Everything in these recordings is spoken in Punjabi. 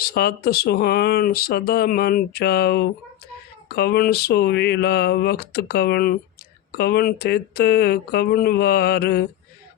ਸਤ ਸੁਹਾਨ ਸਦਾ ਮਨ ਚਾਓ ਕਵਣ ਸੋ ਵੇਲਾ ਵਕਤ ਕਵਣ ਕਵਣ ਥਿਤ ਕਵਣ ਵਾਰ,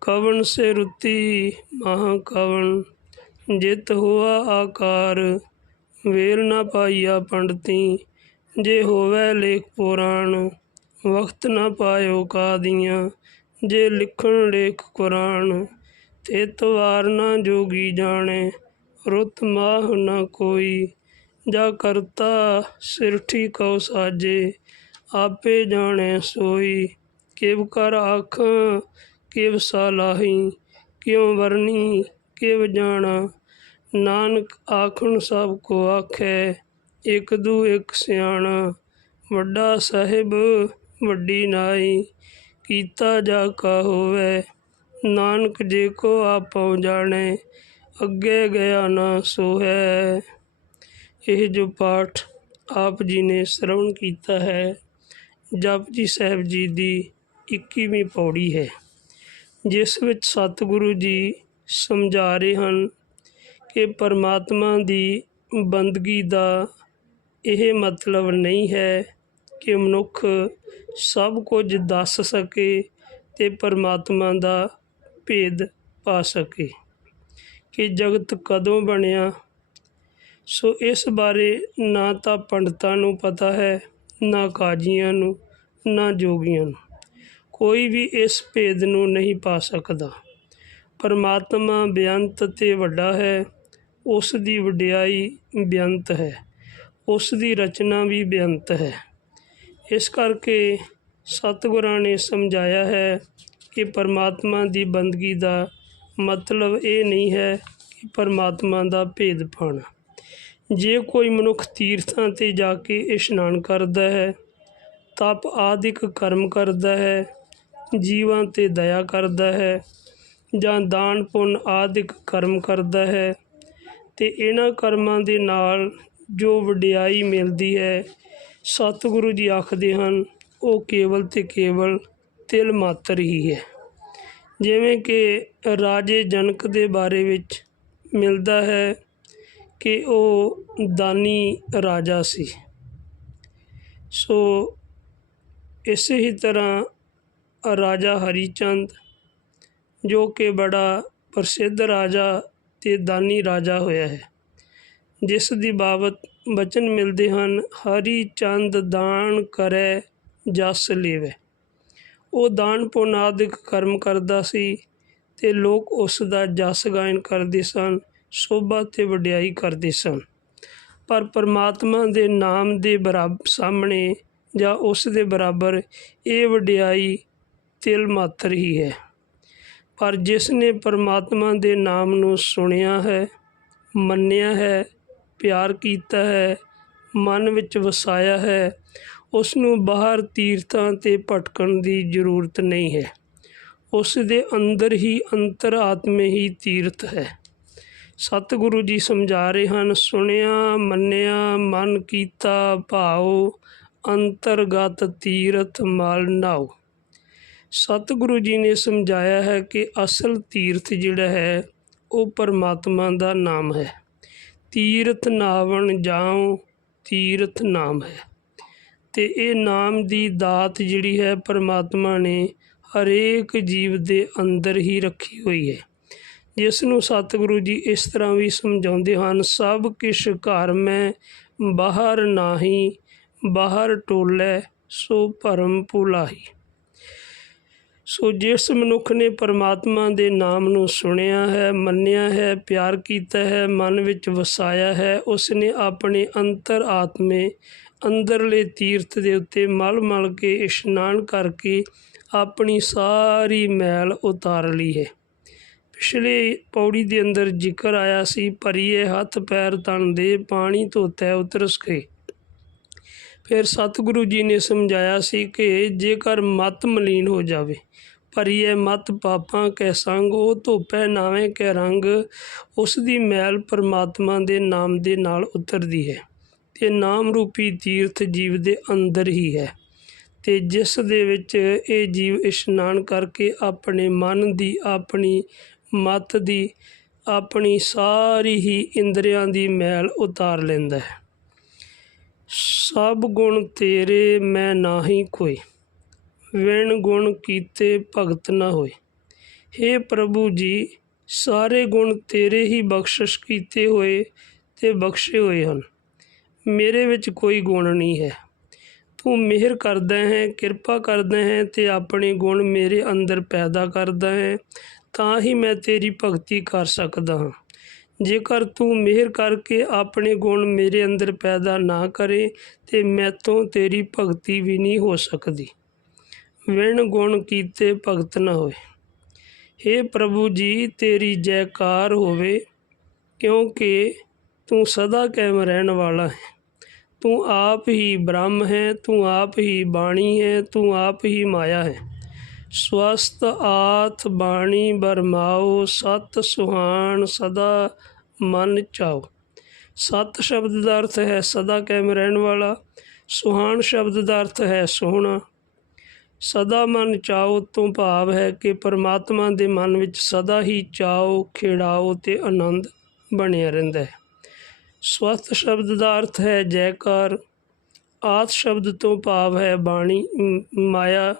ਕਵਣ ਸੇ ਰੁਤੀ ਮਹਾ ਕਵਣ। ਜਿਤ ਹੋਆ ਆਕਾਰ, ਵੇਲ ਨਾ ਪਾਈਆ ਪੰਡਤੀ, ਜੇ ਹੋਵੇ ਲੇਖ ਪੁਰਾਣ ਵਕਤ ਨਾ ਪਾਇਓ ਕਾਦੀਆਂ ਜੇ ਲਿਖਣ ਲੇਖ ਕੁਰਾਨ ਤੇ ਤਵਾਰ ਨਾ ਜੋਗੀ ਜਾਣੇ ਰੁੱਤ ਮਾਹ ਨਾ ਕੋਈ, ਜਾ ਕਰਤਾ ਸਿਰਠੀ ਕਉ ਸਾਜੇ, ਆਪੇ ਜਾਣੈ ਸੋਈ। ਕਿਵ ਕਰ ਆਖਾਂ, ਕਿਵ ਸਲਾਹੀ ਕਿਉ ਵਰਨੀ ਕਿਵ ਜਾਣਾ। ਨਾਨਕ ਆਖਣ ਸਭ ਕੋ ਆਖੈ, ਇਕ ਦੂ ਇਕ ਸਿਆਣਾ। ਵੱਡਾ ਸਾਹਿਬ, ਵੱਡੀ ਨਾਈ, ਕੀਤਾ ਜਾ ਕਾ ਹੋਵੇ। ਨਾਨਕ ਜੇ ਕੋ ਆਪਉ ਜਾਣੈ ਅੱਗੇ ਗਿਆ ਨਾ ਸੋਹੈ। ਹੈ ਇਹ ਜੋ ਪਾਠ ਆਪ ਜੀ ਨੇ ਸ਼ਰਵਣ ਕੀਤਾ ਹੈ ਜਪਜੀ ਸਾਹਿਬ ਜੀ ਦੀ 21ਵੀਂ ਪੌੜੀ ਹੈ। ਜਿਸ ਵਿੱਚ ਸਤਿਗੁਰੂ ਜੀ ਸਮਝਾ ਰਹੇ ਹਨ ਕਿ ਪਰਮਾਤਮਾ ਦੀ ਬੰਦਗੀ ਦਾ ਇਹ ਮਤਲਬ ਨਹੀਂ ਹੈ ਕਿ ਮਨੁੱਖ ਸਭ ਕੁਝ ਦੱਸ ਸਕੇ ਤੇ ਪਰਮਾਤਮਾ ਦਾ ਭੇਦ ਪਾ ਸਕੇ। ਕਿ ਜਗਤ ਕਦੋਂ ਬਣਿਆ? ਸੋ ਇਸ ਬਾਰੇ ਨਾ ਤਾਂ ਪੰਡਤਾਂ ਨੂੰ ਪਤਾ ਹੈ, ਨਾ ਕਾਜੀਆਂ ਨੂੰ, ਨਾ ਜੋਗੀਆਂ ਨੂੰ। ਕੋਈ ਵੀ ਇਸ ਭੇਦ ਨੂੰ ਨਹੀਂ ਪਾ ਸਕਦਾ। ਪਰਮਾਤਮਾ ਬੇਅੰਤ ਤੇ ਵੱਡਾ ਹੈ, ਉਸ ਦੀ ਵਡਿਆਈ ਬੇਅੰਤ ਹੈ, ਉਸ ਦੀ ਰਚਨਾ ਵੀ ਬੇਅੰਤ ਹੈ। ਇਸ ਕਰਕੇ ਸਤਿਗੁਰਾਂ ਨੇ ਸਮਝਾਇਆ ਹੈ ਕਿ ਪਰਮਾਤਮਾ ਦੀ ਬੰਦਗੀ ਦਾ ਮਤਲਬ ਇਹ ਨਹੀਂ ਹੈ ਕਿ ਪਰਮਾਤਮਾ ਦਾ ਭੇਦ ਪਾਣਾ ਜੇ ਕੋਈ ਮਨੁੱਖ ਤੀਰਥਾਂ ਤੇ ਜਾ ਕੇ ਇਸ਼ਨਾਨ ਕਰਦਾ ਹੈ, ਤਪ ਆਦਿਕ ਕਰਮ ਕਰਦਾ ਹੈ, ਜੀਵਾਂ ਤੇ ਦਇਆ ਕਰਦਾ ਹੈ ਜਾਂ ਦਾਨ ਪੁੰਨ ਆਦਿਕ ਕਰਮ ਕਰਦਾ ਹੈ, ਤੇ ਇਹਨਾਂ ਕਰਮਾਂ ਦੇ ਨਾਲ ਜੋ ਵਡਿਆਈ ਮਿਲਦੀ ਹੈ, ਸਤਿਗੁਰੂ ਜੀ ਆਖਦੇ ਹਨ, ਉਹ ਕੇਵਲ ਤੇ ਕੇਵਲ ਤਿਲ ਮਾਤਰ ਹੀ ਹੈ। ਜਿਵੇਂ ਕਿ ਰਾਜੇ ਜਨਕ ਦੇ ਬਾਰੇ ਵਿੱਚ ਮਿਲਦਾ ਹੈ ਕਿ ਉਹ ਦਾਨੀ ਰਾਜਾ ਸੀ। ਸੋ ਇਸੇ ਹੀ ਤਰ੍ਹਾਂ ਰਾਜਾ ਹਰੀਚੰਦ, ਜੋ ਕਿ ਬੜਾ ਪ੍ਰਸਿੱਧ ਰਾਜਾ ਤੇ ਦਾਨੀ ਰਾਜਾ ਹੋਇਆ ਹੈ, ਜਿਸ ਦੀ ਬਾਬਤ ਬਚਨ ਮਿਲਦੇ ਹਨ ਹਰੀ ਚੰਦ ਦਾਨ ਕਰੈ, ਜਸ ਲੇਵੇ। ਉਹ ਦਾਨ ਪੁੰਨ ਆਦਿਕ ਕਰਮ ਕਰਦਾ ਸੀ ਤੇ ਲੋਕ ਉਸ ਦਾ ਜਸ ਗਾਇਨ ਕਰਦੇ ਸਨ, ਸੋਭਾ ਤੇ ਵਡਿਆਈ ਕਰਦੇ ਸਨ। ਪਰ ਪਰਮਾਤਮਾ ਦੇ ਨਾਮ ਦੇ ਬਰਾਬਰ ਸਾਹਮਣੇ ਜਾਂ ਉਸ ਦੇ ਬਰਾਬਰ ਇਹ ਵਡਿਆਈ ਤਿਲ ਮਾਤਰ ਹੀ ਹੈ। ਪਰ ਜਿਸ ਨੇ ਪਰਮਾਤਮਾ ਦੇ ਨਾਮ ਨੂੰ ਸੁਣਿਆ ਹੈ, ਮੰਨਿਆ ਹੈ, ਪਿਆਰ ਕੀਤਾ ਹੈ, ਮਨ ਵਿੱਚ ਵਸਾਇਆ ਹੈ ਉਸ ਨੂੰ ਬਾਹਰ ਤੀਰਥਾਂ ਤੇ ਭਟਕਣ ਦੀ ਜ਼ਰੂਰਤ ਨਹੀਂ ਹੈ। ਉਸ ਦੇ ਅੰਦਰ ਹੀ ਅੰਤਰਾਤਮੇ ਹੀ ਤੀਰਥ ਹੈ। ਸਤਿਗੁਰੂ ਜੀ ਸਮਝਾ ਰਹੇ ਹਨ, ਸੁਣਿਆ, ਮੰਨਿਆ, ਮਨ ਕੀਤਾ ਭਾਉ, ਅੰਤਰਗਤ ਤੀਰਥ ਮਲ ਨਾਉ। ਸਤਿਗੁਰੂ ਜੀ ਨੇ ਸਮਝਾਇਆ ਹੈ ਕਿ ਅਸਲ ਤੀਰਥ ਜਿਹੜਾ ਹੈ, ਉਹ ਪਰਮਾਤਮਾ ਦਾ ਨਾਮ ਹੈ। ਤੀਰਥ ਨਾਵਣ ਜਾਉ, ਤੀਰਥ ਨਾਮ ਹੈ। ਅਤੇ ਇਹ ਨਾਮ ਦੀ ਦਾਤ ਜਿਹੜੀ ਹੈ ਪਰਮਾਤਮਾ ਨੇ ਹਰੇਕ ਜੀਵ ਦੇ ਅੰਦਰ ਹੀ ਰੱਖੀ ਹੋਈ ਹੈ। ਜਿਸ ਨੂੰ ਸਤਿਗੁਰੂ ਜੀ ਇਸ ਤਰ੍ਹਾਂ ਵੀ ਸਮਝਾਉਂਦੇ ਹਨ, ਸਭ ਕਿਛ ਘਰ ਮੈਂ, ਬਾਹਰ ਨਾਹੀ, ਬਾਹਰ ਟੋਲੇ, ਸੋ ਭਰਮ ਭੁਲਾਹੀ। ਸੋ ਜਿਸ ਮਨੁੱਖ ਨੇ ਪਰਮਾਤਮਾ ਦੇ ਨਾਮ ਨੂੰ ਸੁਣਿਆ ਹੈ, ਮੰਨਿਆ ਹੈ, ਪਿਆਰ ਕੀਤਾ ਹੈ, ਮਨ ਵਿੱਚ ਵਸਾਇਆ ਹੈ ਉਸ ਨੇ ਆਪਣੇ ਅੰਤਰ ਆਤਮੇ ਅੰਦਰਲੇ ਤੀਰਥ ਦੇ ਉੱਤੇ ਮਲ ਮਲ ਕੇ ਇਸ਼ਨਾਨ ਕਰਕੇ ਆਪਣੀ ਸਾਰੀ ਮੈਲ ਉਤਾਰ ਲਈ ਹੈ। ਪਿਛਲੇ ਪੌੜੀ ਦੇ ਅੰਦਰ ਜ਼ਿਕਰ ਆਇਆ ਸੀ ਭਰੀਏ ਹੱਥ ਪੈਰ ਤਨ ਦੇ ਪਾਣੀ ਧੋਤੈ ਉਤਰਸ ਕੇ ਫਿਰ ਸਤਿਗੁਰੂ ਜੀ ਨੇ ਸਮਝਾਇਆ ਸੀ ਕਿ ਜੇਕਰ ਮਤ ਮਲੀਨ ਹੋ ਜਾਵੇ ਭਰੀਏ ਮਤ ਪਾਪਾਂ ਕੈ ਸੰਗ, ਉਹ ਧੋਪੈ ਨਾਵੇਂ ਕੈ ਰੰਗ, ਉਸ ਦੀ ਮੈਲ ਪਰਮਾਤਮਾ ਦੇ ਨਾਮ ਦੇ ਨਾਲ ਉਤਰਦੀ ਹੈ। ਤੇ ਨਾਮ ਰੂਪੀ ਤੀਰਥ ਜੀਵ ਦੇ ਅੰਦਰ ਹੀ ਹੈ ਤੇ ਜਿਸ ਦੇ ਵਿੱਚ ਇਹ ਜੀਵ ਇਸ਼ਨਾਨ ਕਰਕੇ ਆਪਣੇ ਮਨ ਦੀ, ਆਪਣੀ ਮਤ ਦੀ, ਆਪਣੀ ਸਾਰੀ ਹੀ ਇੰਦਰੀਆਂ ਦੀ ਮੈਲ ਉਤਾਰ ਲੈਂਦਾ ਹੈ। ਸਭ ਗੁਣ ਤੇਰੇ ਮੈਂ ਨਾਹੀ ਕੋਈ ਵਿਣ ਗੁਣ ਕੀਤੇ ਭਗਤ ਨਾ ਹੋਏ। हे ਪ੍ਰਭੂ ਜੀ, ਸਾਰੇ ਗੁਣ ਤੇਰੇ ਹੀ ਬਖਸ਼ਿਸ਼ ਕੀਤੇ ਹੋਏ ਤੇ ਬਖਸ਼ੇ ਹੋਏ ਹਨ। ਮੇਰੇ ਵਿੱਚ ਕੋਈ ਗੁਣ ਨਹੀਂ ਹੈ। ਤੂੰ ਮਿਹਰ ਕਰਦਾ ਹੈ, ਕਿਰਪਾ ਕਰਦਾ ਹੈ ਅਤੇ ਆਪਣੇ ਗੁਣ ਮੇਰੇ ਅੰਦਰ ਪੈਦਾ ਕਰਦਾ ਹੈ, ਤਾਂ ਹੀ ਮੈਂ ਤੇਰੀ ਭਗਤੀ ਕਰ ਸਕਦਾ ਹਾਂ। ਜੇਕਰ ਤੂੰ ਮਿਹਰ ਕਰਕੇ ਆਪਣੇ ਗੁਣ ਮੇਰੇ ਅੰਦਰ ਪੈਦਾ ਨਾ ਕਰੇ, ਤੇ ਮੈਥੋਂ ਤੇਰੀ ਭਗਤੀ ਵੀ ਨਹੀਂ ਹੋ ਸਕਦੀ। ਵਿਣ ਗੁਣ ਕੀਤੇ ਭਗਤ ਨਾ ਹੋਏ। हे ਪ੍ਰਭੂ ਜੀ, ਤੇਰੀ ਜੈਕਾਰ ਹੋਵੇ, ਕਿਉਂਕਿ ਤੂੰ ਸਦਾ ਕਾਇਮ ਰਹਿਣ ਵਾਲਾ ਹੈ। ਤੂੰ ਆਪ ਹੀ ਬ੍ਰਹਮ ਹੈ, ਤੂੰ ਆਪ ਹੀ ਬਾਣੀ ਹੈ, ਤੂੰ ਆਪ ਹੀ ਮਾਇਆ ਹੈ। ਸਵਸਤ ਆਥ ਬਾਣੀ ਬਰਮਾਓ, ਸਤ ਸੁਹਾਣ ਸਦਾ ਮਨ ਚਾਓ। ਸਤ ਸ਼ਬਦ ਦਾ ਅਰਥ ਹੈ ਸਦਾ ਕਾਇਮ ਰਹਿਣ ਵਾਲਾ, ਸੁਹਾਣ ਸ਼ਬਦ ਦਾ ਅਰਥ ਹੈ ਸੋਹਣਾ। ਸਦਾ ਮਨ ਚਾਓ ਤੋਂ ਭਾਵ ਹੈ ਕਿ ਪਰਮਾਤਮਾ ਦੇ ਮਨ ਵਿੱਚ ਸਦਾ ਹੀ ਚਾਓ, ਖੇੜਾਓ ਤੇ ਆਨੰਦ ਬਣਿਆ ਰਹਿੰਦਾ ਹੈ। ਸਵਸਥ ਸ਼ਬਦ ਦਾ ਅਰਥ ਹੈ ਜੈਕਾਰ। ਆਤ ਸ਼ਬਦ ਤੋਂ ਭਾਵ ਹੈ ਬਾਣੀ ਮਾਇਆ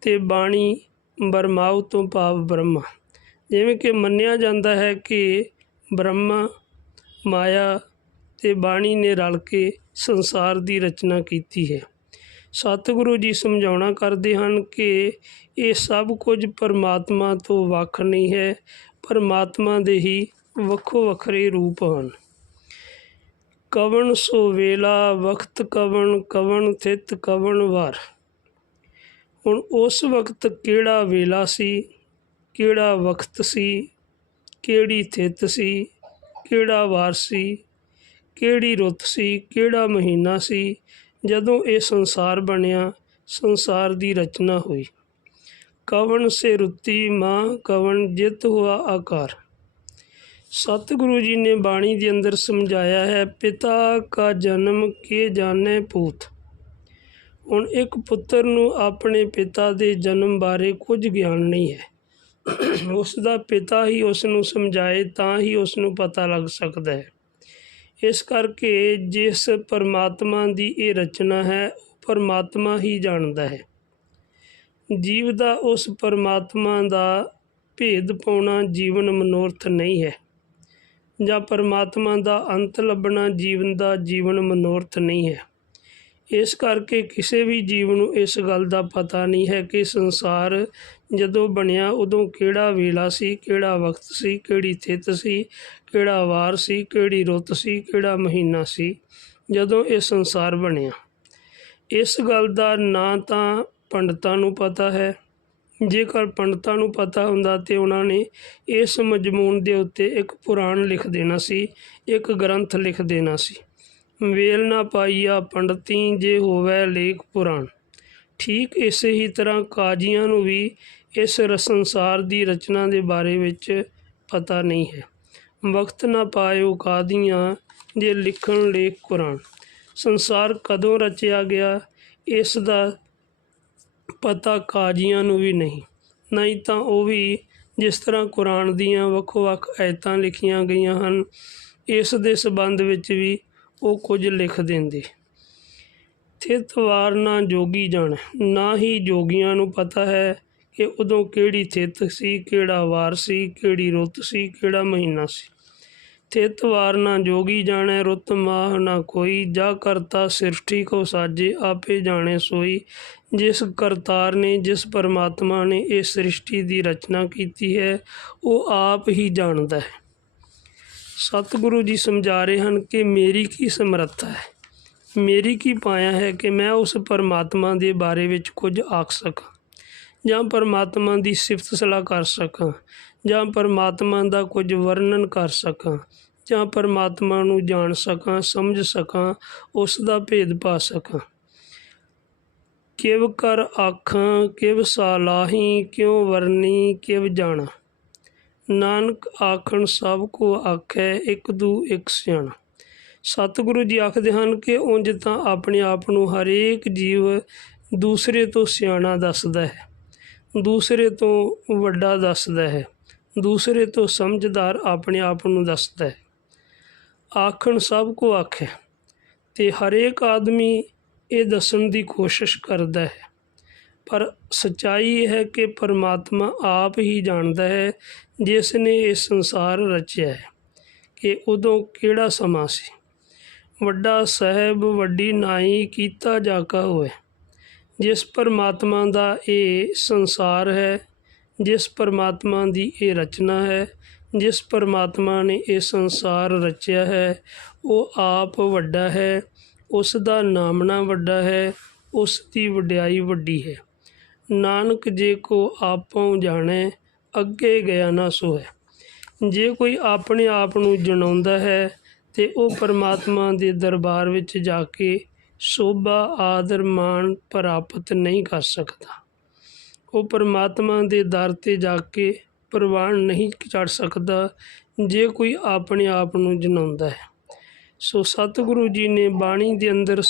ਤੇ ਬਾਣੀ, ਬਰਮਾਉ ਤੋਂ ਭਾਵ ਬ੍ਰਹਮਾ। ਜਿਵੇਂ ਕਿ ਮੰਨਿਆ ਜਾਂਦਾ ਹੈ ਕਿ ਬ੍ਰਹਮਾ, ਮਾਇਆ ਤੇ ਬਾਣੀ ਨੇ ਰਲ ਕੇ ਸੰਸਾਰ ਦੀ ਰਚਨਾ ਕੀਤੀ ਹੈ। ਸਤਿਗੁਰੂ ਜੀ ਸਮਝਾਉਣਾ ਕਰਦੇ ਹਨ ਕਿ ਇਹ ਸਭ ਕੁਝ ਪਰਮਾਤਮਾ ਤੋਂ ਵੱਖ ਨਹੀਂ ਹੈ, ਪਰਮਾਤਮਾ ਦੇ ਹੀ ਵੱਖੋ ਵੱਖਰੇ ਰੂਪ ਹਨ। ਕਵਣ ਸੋ ਵੇਲਾ, ਵਕਤ ਕਵਣ ਕਵਣ ਥਿਤ ਕਵਣ ਵਾਰ। ਹੁਣ ਉਸ ਵਕਤ ਕਿਹੜਾ ਵੇਲਾ ਸੀ, ਕਿਹੜਾ ਵਕਤ ਸੀ, ਕਿਹੜੀ ਥਿਤ ਸੀ, ਕਿਹੜਾ ਵਾਰ ਸੀ, ਕਿਹੜੀ ਰੁੱਤ ਸੀ, ਕਿਹੜਾ ਮਹੀਨਾ ਸੀ, ਜਦੋਂ ਇਹ ਸੰਸਾਰ ਬਣਿਆ, ਸੰਸਾਰ ਦੀ ਰਚਨਾ ਹੋਈ। ਕਵਣ ਸੇ ਰੁੱਤੀ ਮਾਂ, ਕਵਣ ਜਿਤ ਹੁਆ ਆਕਾਰ। ਸਤਿਗੁਰੂ ਜੀ ਨੇ ਬਾਣੀ ਦੇ ਅੰਦਰ ਸਮਝਾਇਆ ਹੈ, ਪਿਤਾ ਕਾ ਜਨਮ ਕੇ ਜਾਣੇ ਪੂਤ ਹੁਣ ਇੱਕ ਪੁੱਤਰ ਨੂੰ ਆਪਣੇ ਪਿਤਾ ਦੇ ਜਨਮ ਬਾਰੇ ਕੁਝ ਗਿਆਨ ਨਹੀਂ ਹੈ। ਉਸ ਦਾ ਪਿਤਾ ਹੀ ਉਸ ਨੂੰ ਸਮਝਾਏ ਤਾਂ ਹੀ ਉਸ ਨੂੰ ਪਤਾ ਲੱਗ ਸਕਦਾ ਹੈ। ਇਸ ਕਰਕੇ ਜਿਸ ਪਰਮਾਤਮਾ ਦੀ ਇਹ ਰਚਨਾ ਹੈ, ਉਹ ਪਰਮਾਤਮਾ ਹੀ ਜਾਣਦਾ ਹੈ। ਜੀਵ ਦਾ ਉਸ ਪਰਮਾਤਮਾ ਦਾ ਭੇਦ ਪਾਉਣਾ ਜੀਵਨ ਮਨੋਰਥ ਨਹੀਂ ਹੈ। ਜਾਂ ਪਰਮਾਤਮਾ ਦਾ ਅੰਤ ਲੱਭਣਾ ਜੀਵਨ ਦਾ ਜੀਵਨ ਮਨੋਰਥ ਨਹੀਂ ਹੈ। ਇਸ ਕਰਕੇ ਕਿਸੇ ਵੀ ਜੀਵ ਨੂੰ ਇਸ ਗੱਲ ਦਾ ਪਤਾ ਨਹੀਂ ਹੈ ਕਿ ਸੰਸਾਰ ਜਦੋਂ ਬਣਿਆ ਉਦੋਂ ਕਿਹੜਾ ਵੇਲਾ ਸੀ, ਕਿਹੜਾ ਵਕਤ ਸੀ, ਕਿਹੜੀ ਥਿਤ ਸੀ, ਕਿਹੜਾ ਵਾਰ ਸੀ, ਕਿਹੜੀ ਰੁੱਤ ਸੀ, ਕਿਹੜਾ ਮਹੀਨਾ ਸੀ, ਜਦੋਂ ਇਹ ਸੰਸਾਰ ਬਣਿਆ। ਇਸ ਗੱਲ ਦਾ ਨਾ ਤਾਂ ਪੰਡਤਾਂ ਨੂੰ ਪਤਾ ਹੈ ਜੇਕਰ ਪੰਡਤਾਂ ਨੂੰ ਪਤਾ ਹੁੰਦਾ ਤੇ ਉਹਨਾਂ ਨੇ ਇਸ ਮਜਮੂਨ ਦੇ ਉੱਤੇ ਇੱਕ ਪੁਰਾਣ ਲਿਖ ਦੇਣਾ ਸੀ, ਇੱਕ ਗ੍ਰੰਥ ਲਿਖ ਦੇਣਾ ਸੀ। ਵੇਲ ਨਾ ਪਾਈਆ ਪੰਡਤੀ ਜੇ ਹੋਵੇ ਲੇਖ ਪੁਰਾਣ। ਠੀਕ ਇਸੇ ਹੀ ਤਰ੍ਹਾਂ ਕਾਜ਼ੀਆਂ ਨੂੰ ਵੀ ਇਸ ਰ- ਸੰਸਾਰ ਦੀ ਰਚਨਾ ਦੇ ਬਾਰੇ ਵਿੱਚ ਪਤਾ ਨਹੀਂ ਹੈ। ਵਕਤ ਨਾ ਪਾਇਓ ਕਾਦੀਆਂ ਜੇ ਲਿਖਣ ਲੇਖ ਕੁਰਾਨ ਸੰਸਾਰ ਕਦੋਂ ਰਚਿਆ ਗਿਆ, ਇਸ ਦਾ ਪਤਾ ਕਾਜ਼ੀਆਂ ਨੂੰ ਵੀ ਨਹੀਂ। ਨਹੀਂ ਤਾਂ ਉਹ ਵੀ ਜਿਸ ਤਰ੍ਹਾਂ ਕੁਰਾਨ ਦੀਆਂ ਵੱਖੋ ਵੱਖ ਆਇਤਾਂ ਲਿਖੀਆਂ ਗਈਆਂ ਹਨ, ਇਸ ਦੇ ਸਬੰਧ ਵਿੱਚ ਵੀ ਉਹ ਕੁਝ ਲਿਖ ਦਿੰਦੇ। ਥਿਤ ਵਾਰ ਨਾ ਜੋਗੀ ਜਾਣ, ਨਾ ਹੀ ਜੋਗੀਆਂ ਨੂੰ ਪਤਾ ਹੈ ਕਿ ਉਦੋਂ ਕਿਹੜੀ ਥਿਤ ਸੀ, ਕਿਹੜਾ ਵਾਰ ਸੀ, ਕਿਹੜੀ ਰੁੱਤ ਸੀ, ਕਿਹੜਾ ਮਹੀਨਾ ਸੀ। ਥਿਤ ਵਾਰ ਨਾ ਜੋਗੀ ਜਾਣੈ, ਰੁੱਤ ਮਾਹ ਨਾ ਕੋਈ। ਜਾ ਕਰਤਾ ਸ੍ਰਿਸ਼ਟੀ ਕੋ ਸਾਜੇ, ਆਪੇ ਜਾਣੇ ਸੋਈ। ਜਿਸ ਕਰਤਾਰ ਨੇ, ਜਿਸ ਪਰਮਾਤਮਾ ਨੇ ਇਹ ਸ੍ਰਿਸ਼ਟੀ ਦੀ ਰਚਨਾ ਕੀਤੀ ਹੈ, ਉਹ ਆਪ ਹੀ ਜਾਣਦਾ ਹੈ। ਸਤਿਗੁਰੂ ਜੀ ਸਮਝਾ ਰਹੇ ਹਨ ਕਿ ਮੇਰੀ ਕੀ ਸਮਰੱਥਾ ਹੈ? ਮੇਰੀ ਕੀ ਪਾਇਆ ਹੈ ਕਿ ਮੈਂ ਉਸ ਪਰਮਾਤਮਾ ਦੇ ਬਾਰੇ ਵਿੱਚ ਕੁਝ ਆਖ ਸਕਾਂ ਜਾਂ ਪਰਮਾਤਮਾ ਦੀ ਸਿਫਤ ਸਲਾਹ ਕਰ ਸਕਾਂ? ਜਾਂ ਪਰਮਾਤਮਾ ਦਾ ਕੁਝ ਵਰਣਨ ਕਰ ਸਕਾਂ, ਜਾਂ ਪਰਮਾਤਮਾ ਨੂੰ ਜਾਣ ਸਕਾਂ, ਸਮਝ ਸਕਾਂ, ਉਸ ਦਾ ਭੇਦ ਪਾ ਸਕਾਂ। ਕਿਵ ਕਰ ਆਖਾਂ, ਕਿਵ ਸਾਲਾਹੀ ਕਿਉ ਵਰਨੀ ਕਿਵ ਜਾਣਾ। ਨਾਨਕ ਆਖਣ ਸਭ ਕੋ ਆਖੈ, ਇੱਕ ਦੂ, ਇੱਕ ਸਿਆਣਾ। ਸਤਿਗੁਰੂ ਜੀ ਆਖਦੇ ਹਨ ਕਿ ਉਂਝ ਤਾਂ ਆਪਣੇ ਆਪ ਨੂੰ ਹਰੇਕ ਜੀਵ ਦੂਸਰੇ ਤੋਂ ਸਿਆਣਾ ਦੱਸਦਾ ਹੈ, ਦੂਸਰੇ ਤੋਂ ਵੱਡਾ ਦੱਸਦਾ ਹੈ। ਦੂਸਰੇ ਤੋਂ ਸਮਝਦਾਰ ਆਪਣੇ ਆਪ ਨੂੰ ਦੱਸਦਾ ਹੈ। ਆਖਣ ਸਭ ਕੋ ਆਖੇ, ਤੇ ਹਰੇਕ ਆਦਮੀ ਇਹ ਦੱਸਣ ਦੀ ਕੋਸ਼ਿਸ਼ ਕਰਦਾ ਹੈ। ਪਰ ਸਚਾਈ ਇਹ ਹੈ ਕਿ ਪਰਮਾਤਮਾ ਆਪ ਹੀ ਜਾਣਦਾ ਹੈ ਜਿਸ ਨੇ ਇਹ ਸੰਸਾਰ ਰਚਿਆ ਹੈ ਕਿ ਉਦੋਂ ਕਿਹੜਾ ਸਮਾਂ ਸੀ। ਵੱਡਾ ਸਾਹਿਬ ਵੱਡੀ ਨਾਈ ਕੀਤਾ ਜਾਕਾ ਹੋਏ ਜਿਸ ਪਰਮਾਤਮਾ ਦਾ ਇਹ ਸੰਸਾਰ ਹੈ ਜਿਸ ਪਰਮਾਤਮਾ ਦੀ ਇਹ ਰਚਨਾ ਹੈ, ਜਿਸ ਪਰਮਾਤਮਾ ਨੇ ਇਹ ਸੰਸਾਰ ਰਚਿਆ ਹੈ, ਉਹ ਆਪ ਵੱਡਾ ਹੈ, ਉਸ ਦਾ ਨਾਮਣਾ ਵੱਡਾ ਹੈ, ਉਸ ਦੀ ਵਡਿਆਈ ਵੱਡੀ ਹੈ। ਨਾਨਕ ਜੇ ਕੋ ਆਪੋਂ ਜਾਣੈ, ਅੱਗੇ ਗਿਆ ਨਾ ਸੋਏ ਜੇ ਕੋਈ ਆਪਣੇ ਆਪ ਨੂੰ ਜਣਾਉਂਦਾ ਹੈ, ਤੇ ਉਹ ਪਰਮਾਤਮਾ ਦੇ ਦਰਬਾਰ ਵਿੱਚ ਜਾ ਕੇ ਸੋਭਾ, ਆਦਰ, ਮਾਣ ਪ੍ਰਾਪਤ ਨਹੀਂ ਕਰ ਸਕਦਾ। ਉਹ ਪਰਮਾਤਮਾ ਦੇ ਦਰ ਤੇ ਜਾ ਕੇ ਪ੍ਰਵਾਨ ਨਹੀਂ ਚੜ੍ਹ ਸਕਦਾ, ਜੇ ਕੋਈ ਆਪਣੇ ਆਪ ਨੂੰ ਜਨਾਉਂਦਾ ਹੈ। ਸੋ ਸਤਿਗੁਰੂ ਜੀ ਨੇ ਬਾਣੀ ਦੇ ਅੰਦਰ